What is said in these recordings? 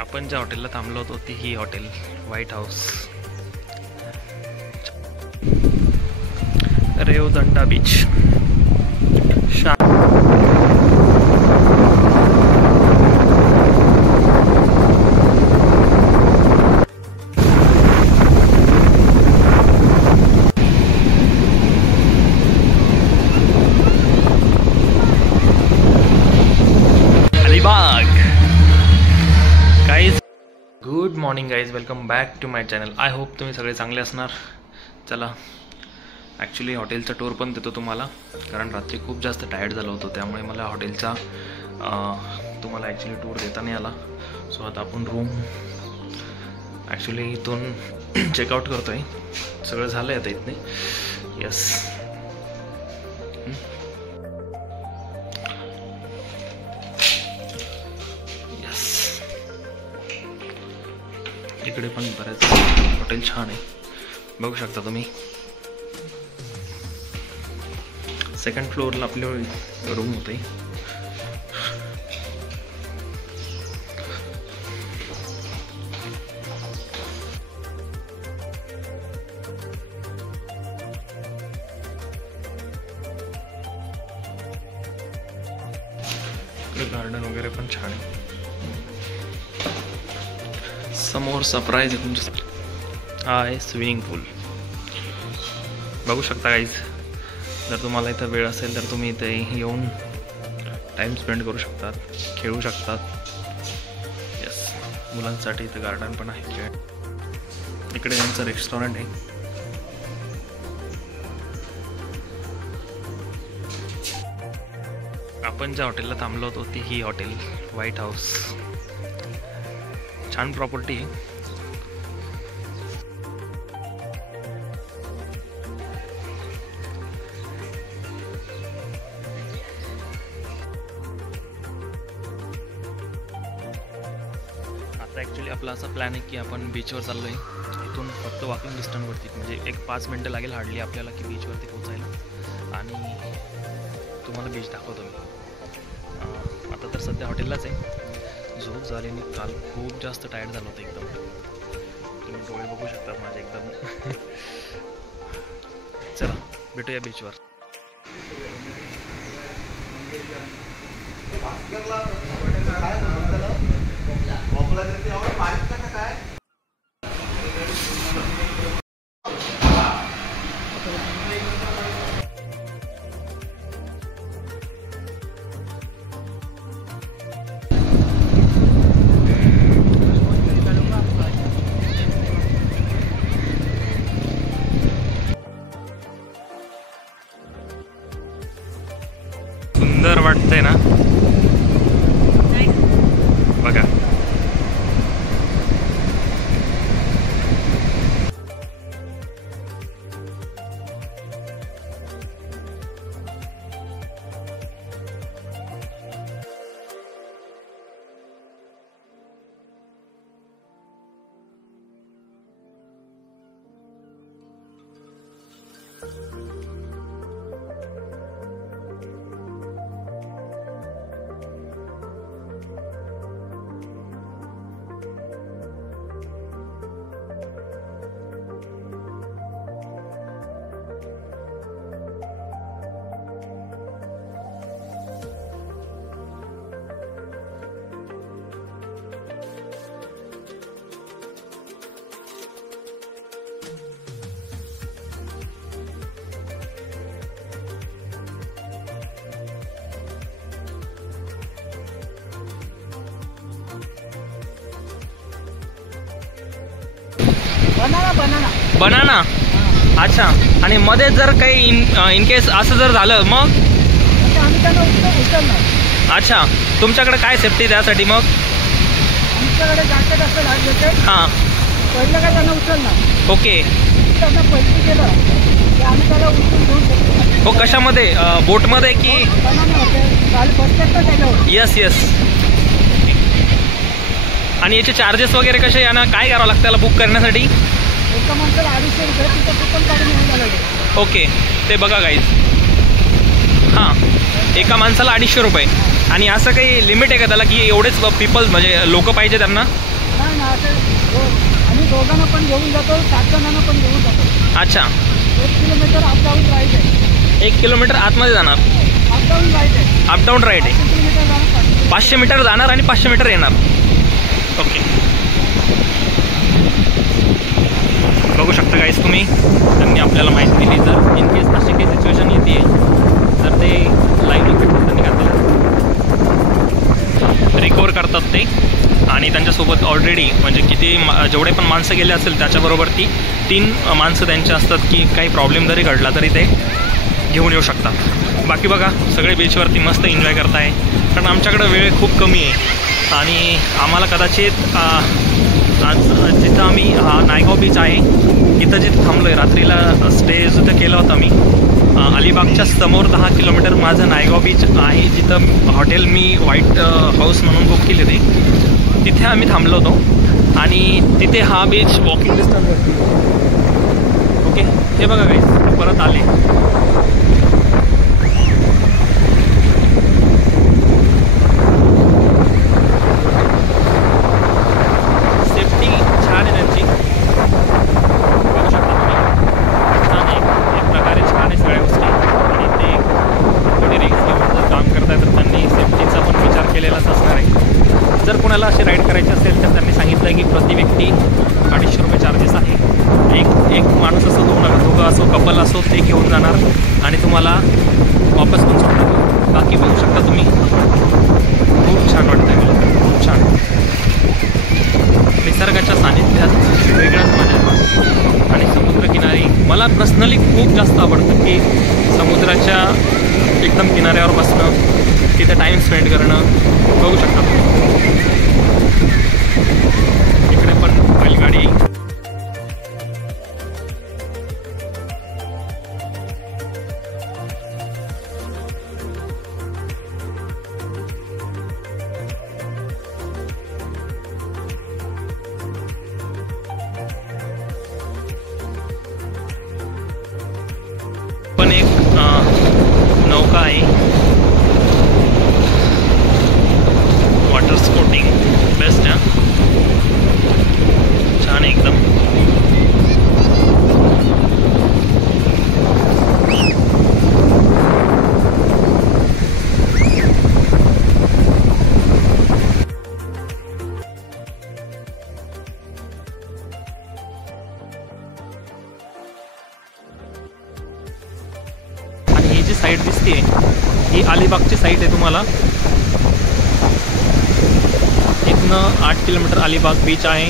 आपण ज्या हॉटेलला थांबलो होतो ती ही hotel white house, Revdanda beach. Alibag. Good morning guys, welcome back to my channel. I hope तुम्ही सगळे चांगले असणार. चला, ॲक्च्युली हॉटेलचा टूर पण देतो तुम्हाला, कारण रात्री खूप जास्त टायर्ड झालो होतो, त्यामुळे मला हॉटेलचा तुम्हाला ॲक्च्युली टूर देता नाही आला. सो आता आपण रूम ॲक्च्युली इथून चेकआउट करतो आहे. सगळं झालं आहे आता इथने. यस, इकडे पण बऱ्याच हॉटेल छान आहे, बघू शकता तुम्ही. सेकंड फ्लोअरला आपली रूम होते. गार्डन वगैरे पण छान आहे. समोर सरप्राईज आहे तुमच्यासाठी. हा आहे स्विमिंग पूल, बघू शकता गाईज. जर तुम्हाला इथं वेळ असेल तर तुम्ही इथे येऊन टाइम स्पेंड करू शकतात, खेळू शकतात. यस, मुलांसाठी इथं गार्डन पण आहे. इकडे त्यांचं रेस्टॉरंट आहे. आपण ज्या हॉटेलला थांबलो होतो ती ही हॉटेल व्हाईट हाऊस. छान प्रॉपर्टी आहे. आता ॲक्च्युली आपला असा प्लॅन आहे की आपण बीचवर चाललो आहे. इथून फक्त वॉकिंग डिस्टन्सवरती, म्हणजे एक 5 मिनटं लागेल हार्डली आपल्याला की बीचवरती पोहोचायला, आणि तुम्हाला बीच दाखवतो मी. आता तर सध्या हॉटेललाच आहे. झोप झाल्याने काल खूप जास्त टायर्ड झालं होतं एकदम. तुम्ही डोळे बघू शकता माझे एकदम. चला भेटूया बीचवर. सुंदर वाटतंय ना, बघा. बनाना. अच्छा, आणि मध्ये जर काही इन केस असं जर झालं मग? अच्छा, तुमच्याकडे काय सेफ्टी त्यासाठी मग? हां, ओके. हो, कशामध्ये? बोटमध्ये की? Yes yes. आणि याचे चार्जेस वगैरे कसे, यांना काय करावं लागतं त्याला बुक करण्यासाठी? ओके, ते बघा गाईज. हां, एका माणसाला 250 रुपये. आणि असं काही लिमिट आहे का त्याला की एवढेच पीपल म्हणजे लोक पाहिजे त्यांना? नाही ना, आम्ही दोघांना पण घेऊन जातो, 7 जणांना पण घेऊन जातो. अच्छा, 1 किलोमीटर अप डाऊन राईड आहे. 1 किलोमीटर आतमध्ये जाणार, अप डाऊन राईड आहे. अप डाऊन राईड आहे. 500 किलोमीटर जाणार, 500 मीटर जाणार आणि 500 मीटर येणार. ओके, बघू शकता गाईस तुम्ही, त्यांनी आपल्याला माहिती दिली. जर इन केस अशी काही सिच्युएशन येते तर ते लाईव्ह लोकेशन त्यांनी घातलेलं रिकवर करतात ते. आणि त्यांच्यासोबत ऑलरेडी म्हणजे किती जेवढे पण माणसं गेले असेल त्याच्याबरोबर ती 3 माणसं त्यांची असतात की काही प्रॉब्लेम जरी घडला तरी ते घेऊन येऊ शकतात. बाकी बघा सगळे बीचवरती मस्त एन्जॉय करताय, कारण आमच्याकडं वेळ खूप कमी आहे. आणि आम्हाला कदाचित आज जिथं आम्ही नायगाव बीच आहे इथं जिथं थांबलो आहे, रात्रीला स्टे जिथं केला होता मी अलिबागच्या समोर 10 किलोमीटर माझं नायगाव बीच आहे, जिथं हॉटेल मी व्हाईट हाऊस म्हणून बुक केले ते, तिथे आम्ही थांबलो होतो. आणि तिथे हा बीच वॉकिंग डिस्टन्सवरती. ओके, हे बघा गाईस परत आले. सेफ्टी छान आहे त्यांची, बघू शकता तुम्ही. छान आहे, एक प्रकारे छान आहे सगळ्या गोष्टी. आणि ते थोडी रिस्क घेऊन जर काम करताय तर त्यांनी सेफ्टीचा पण विचार केलेलाच असणार आहे. जर कोणाला अशी राईड करायची असेल तर त्यांनी सांगितलं की प्रति व्यक्ती 250 रुपये चार्जेस आहे. एक माणूस असो, दोघं असो, कपल असो, ते घेऊन जाणार आणि तुम्हाला वापस पण सोडणार. बाकी बघू शकता तुम्ही, खूप छान वाटतं मला, खूप छान. निसर्गाच्या सानिध्यात वेगळाच मजा आहे. आणि समुद्रकिनारी मला पर्सनली खूप जास्त आवडतं की समुद्राच्या एकदम किनाऱ्यावर बसणं, तिथे टाईम स्पेंड करणं. बघू शकता तुम्ही, इकडे पण बैलगाडी. पण एक नौका आहे, वॉटर स्पोर्टिंग बेस्ट आहे, छान आहे एकदम. आणि ही जी साईड दिसते ही अलिबागची साईड आहे. तुम्हाला इथनं 8 किलोमीटर अलिबाग बीच आहे.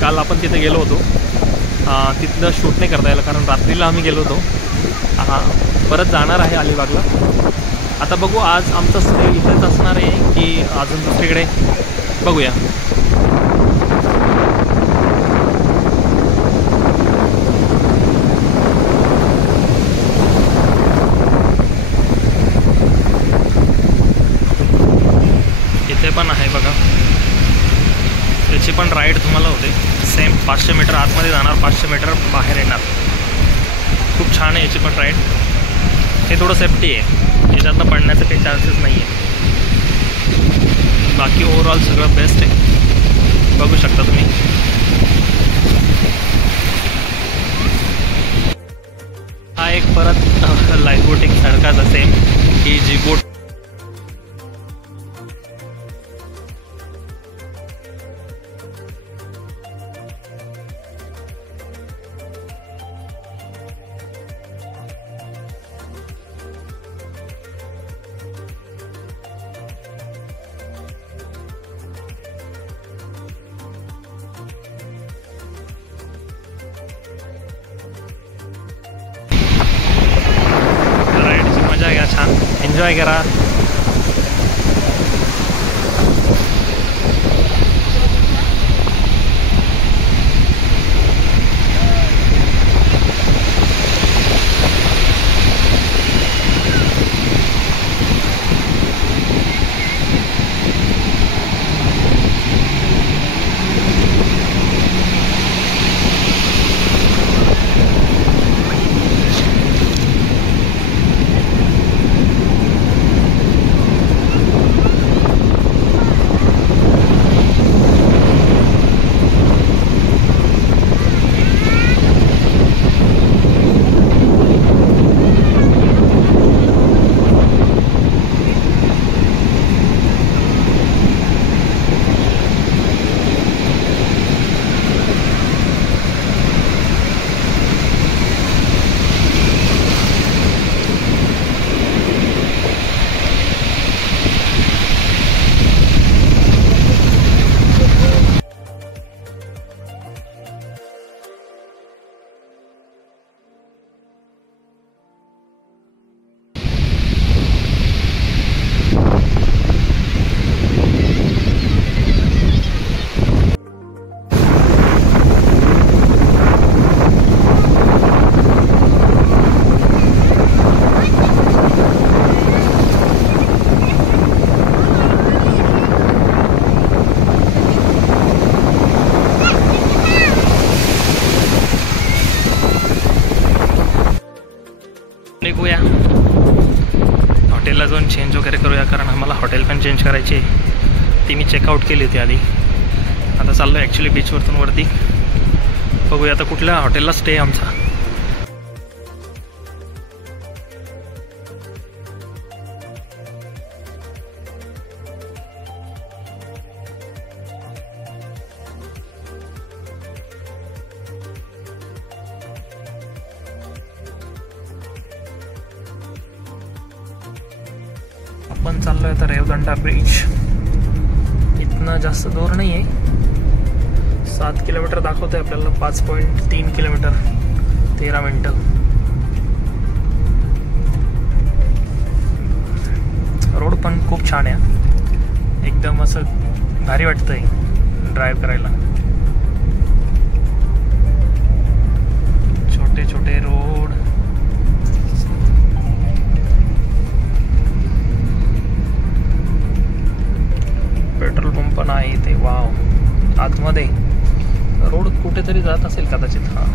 काल आपण तिथे गेलो होतो, तिथलं शूट नाही करता यायला कारण रात्रीला आम्ही गेलो होतो. परत जाणार आहे अलिबागला. आता बघू आज आमचं स्टे इथेच असणार आहे की अजून दुसरीकडे, बघूया. इथे पण आहे बघा, त्याची पण राईड तुम्हाला होते. सेम 500 मीटर आतमध्ये जाणार, 500 मीटर बाहेर येणार. खूप छान आहे याची पण राईड. हे थोडं सेफ्टी आहे, याच्यातनं पडण्याचे काही चान्सेस नाही आहे. बाकी ओव्हरऑल सगळं बेस्ट आहे, बघू शकता तुम्ही. हा एक परत लाईव्ह बोटिंग सारखाच सेम की जी बोट छान एन्जॉय करा. निघूया हॉटेलला जाऊन चेंज वगैरे करूया, कारण आम्हाला हॉटेल पण चेंज करायची आहे. ती मी चेकआउट केली होती आधी. आता चाललो आहे ॲक्च्युली बीचवरतून वरती. बघूया आता कुठल्या हॉटेलला स्टे आमचा. आपण चाललोय आता रेवदंडा ब्रिज. इथनं जास्त दूर नाही आहे, 7 किलोमीटर दाखवतोय आपल्याला. 5.3 किलोमीटर, 13 मिनिटं. रोड पण खूप छान आहे, एकदम असं भारी वाटतंय ड्राईव्ह करायला. छोटे छोटे रोड. पेट्रोल पंप पण आहे इथे. वाव, आतमध्ये रोड कुठेतरी जात असेल कदाचित. हा,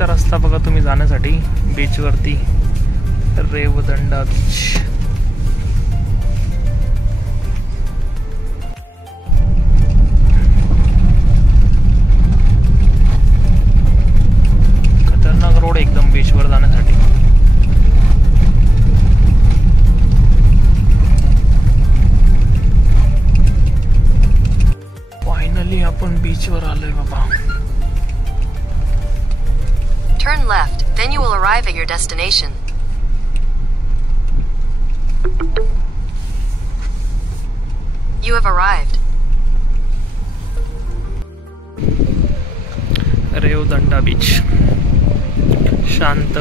रस्ता बघा तुम्ही जाण्यासाठी बीचवरती. रेवदंडा बीच. खतरनाक रोड एकदम बीचवर जाण्यासाठी. फायनली आपण बीचवर आलोय बाबा. Turn left, then you will arrive at your destination. You have arrived. Revdanda beach. शांत.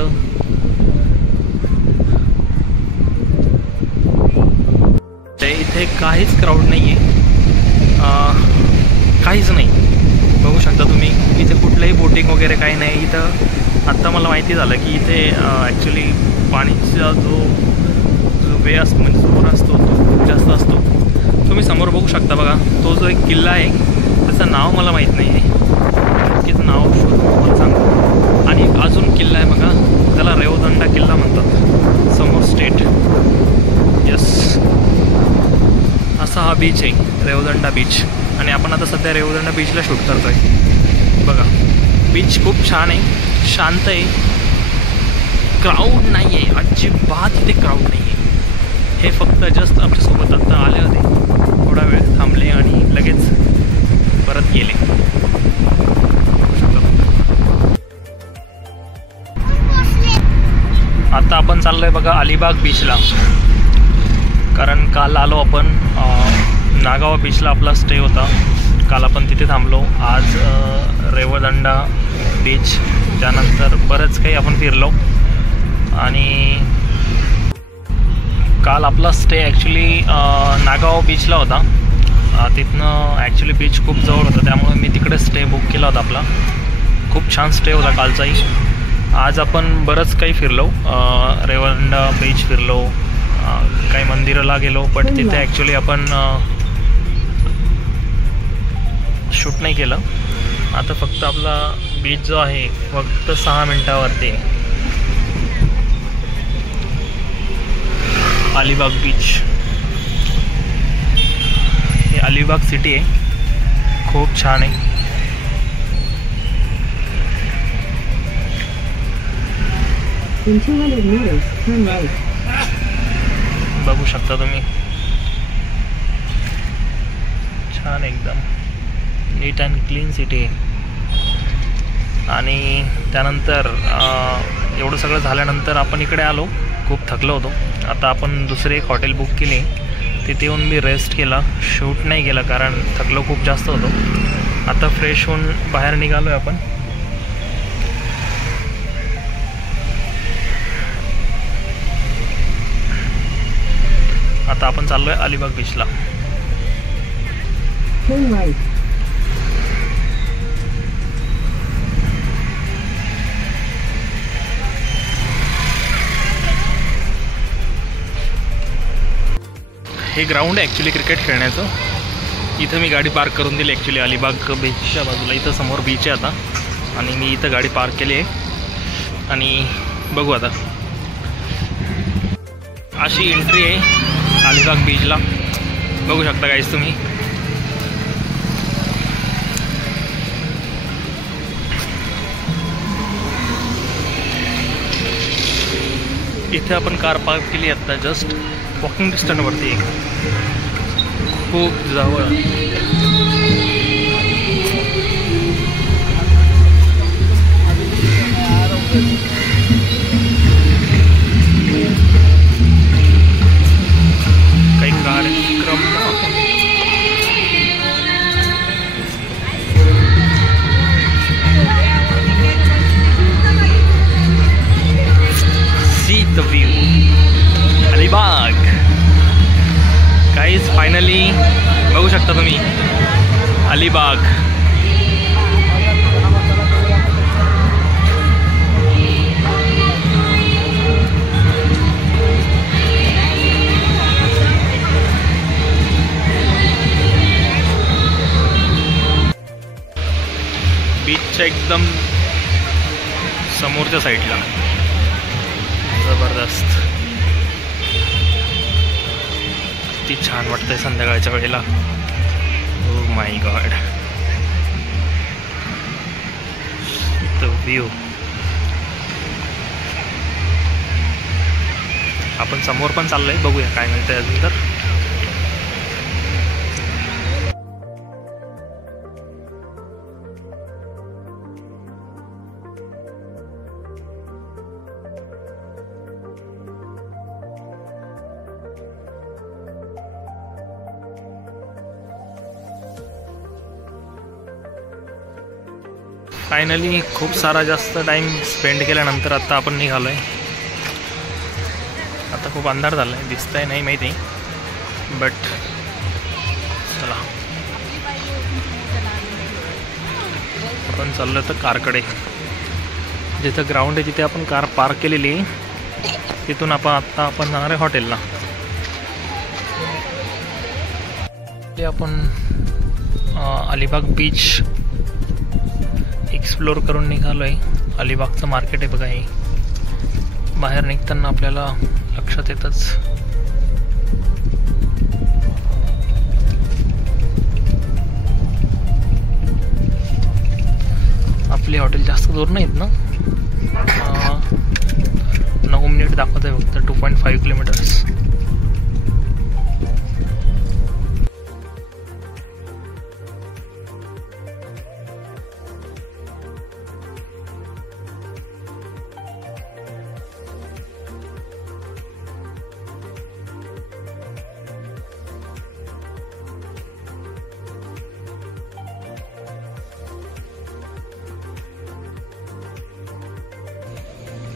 इथे काहीच क्राऊड नाहीये, काहीच नाही. बघू शकता तुम्ही इथे कुठलंही बोटिंग वगैरे काही नाही. इथं आत्ता मला माहिती झालं की इथे ॲक्च्युली पाणीचा जो वे असतो, म्हणजे जोर असतो तो खूप जास्त असतो. तुम्ही समोर बघू शकता बघा, तो जो एक किल्ला आहे त्याचं नाव मला माहीत नाही आहे, नक्कीच नाव शोधून मला सांगतो. आणि एक अजून किल्ला आहे बघा, त्याला रेवदंडा किल्ला म्हणतात, समोर स्टेट. यस, असा हा बीच आहे रेवदंडा बीच. आणि आपण आता सध्या रेवदंडा बीचला शूट करतोय. बघा, बीच खूप छान आहे, शांत आहे, क्राऊड नाही आहे अजिबात. इथे क्राऊड नाही आहे. हे फक्त जस्ट आमच्यासोबत आता आले होते, थोडा वेळ थांबले आणि लगेच परत गेले. आता आपण चाललोय बघा अलिबाग बीचला, कारण काल आलो आपण नागावा बीचला, आपला स्टे होता. काल आपण तिथे थांबलो. आज रेवदंडा बीच, त्यानंतर बरंच काही आपण फिरलो. आणि काल आपला स्टे ॲक्च्युली नागावा बीचला होता. तिथनं ॲक्च्युली बीच खूप जवळ होतं, त्यामुळे मी तिकडे स्टे बुक केला होता आपला. खूप छान स्टे होता कालचाही. आज आपण बरंच काही फिरलो, रेवदंडा बीच फिरलो, काही मंदिराला गेलो, पण तिथे ॲक्च्युली आपण शूट नाही केलं. आता फक्त आपला बीच जो आहे फक्त 6 मिनिटावरती आहे. अलिबाग बीच, हे अलिबाग सिटी आहे, खूप छान आहे. In 200 meters, turn right. बघू शकता तुम्ही, छान एकदम नीट अँड क्लीन सिटी आहे. आणि त्यानंतर एवढं सगळं झाल्यानंतर आपण इकडे आलो, खूप थकलो होतो. आता आपण दुसरे एक हॉटेल बुक केले, तिथे येऊन मी रेस्ट केला, शूट नाही केला कारण थकलो खूप जास्त होतो. आता फ्रेश होऊन बाहेर निघालो आहे आपण. आता आपण चाललोय अलिबाग बीचला. हे ग्राउंड आहे ॲक्च्युली क्रिकेट खेळण्याचं. इथं मी गाडी पार्क करून दिली ॲक्च्युली अलिबाग बीचच्या बाजूला. इथं समोर बीच आहे आता आणि मी इथं गाडी पार्क केली आहे आणि बघू आता. अशी एंट्री आहे अलिबाग बीचला, बघू शकता गाईस तुम्ही. इथे आपण कार पार्क केली आता जस्ट वॉकिंग डिस्टन्सवरती आहे, खूप जवळ. काही कार्यक्रम see the view Alibag guys. Finally बघू शकता तुम्ही अलिबाग. बीचच्या एकदम समोरच्या साईडला जबरदस्त. किती छान वाटतंय संध्याकाळच्या वेळेला. Oh my God, the view. आपण समोर पण चाललोय, बघूया काय मिळतंय अजून. तर फायनली खूप सारा जास्त टाईम स्पेंड केल्यानंतर आता आपण निघालो आहे. आता खूप अंधार झाला आहे, दिसतंय नाही माहिती, बट चला आपण चाललो तर कारकडे. जिथं ग्राउंड आहे तिथे आपण कार पार्क केलेली आहे. तिथून आपण जाणार आहे हॉटेलला. आपण अलिबाग बीच एक्सप्लोर करून निघालो आहे. अलिबागचं मार्केट आहे बघा हे. बाहेर निघताना आपल्याला लक्षात येतच. आपली हॉटेल जास्त दूर नाहीत ना, 9 मिनिट दाखवत आहे फक्त. 2.5 किलोमीटर्स.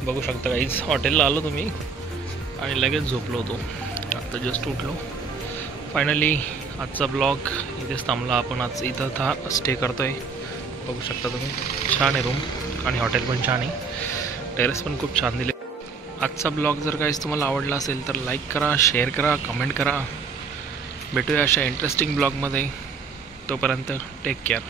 बघू शकता काहीच. हॉटेलला आलो तुम्ही आणि लगेच झोपलो होतो. आता जस्ट उठलो. फायनली आजचा ब्लॉग इथेच थांबला. आपण आज इथं स्टे करतो आहे. बघू शकता तुम्ही. छान आहे रूम आणि हॉटेल पण छान आहे. टेरेस पण खूप छान दिले. आजचा ब्लॉग जर काहीच तुम्हाला आवडला असेल तर लाईक करा, शेअर करा, कमेंट करा. भेटूया अशा इंटरेस्टिंग ब्लॉगमध्ये. तोपर्यंत टेक केअर.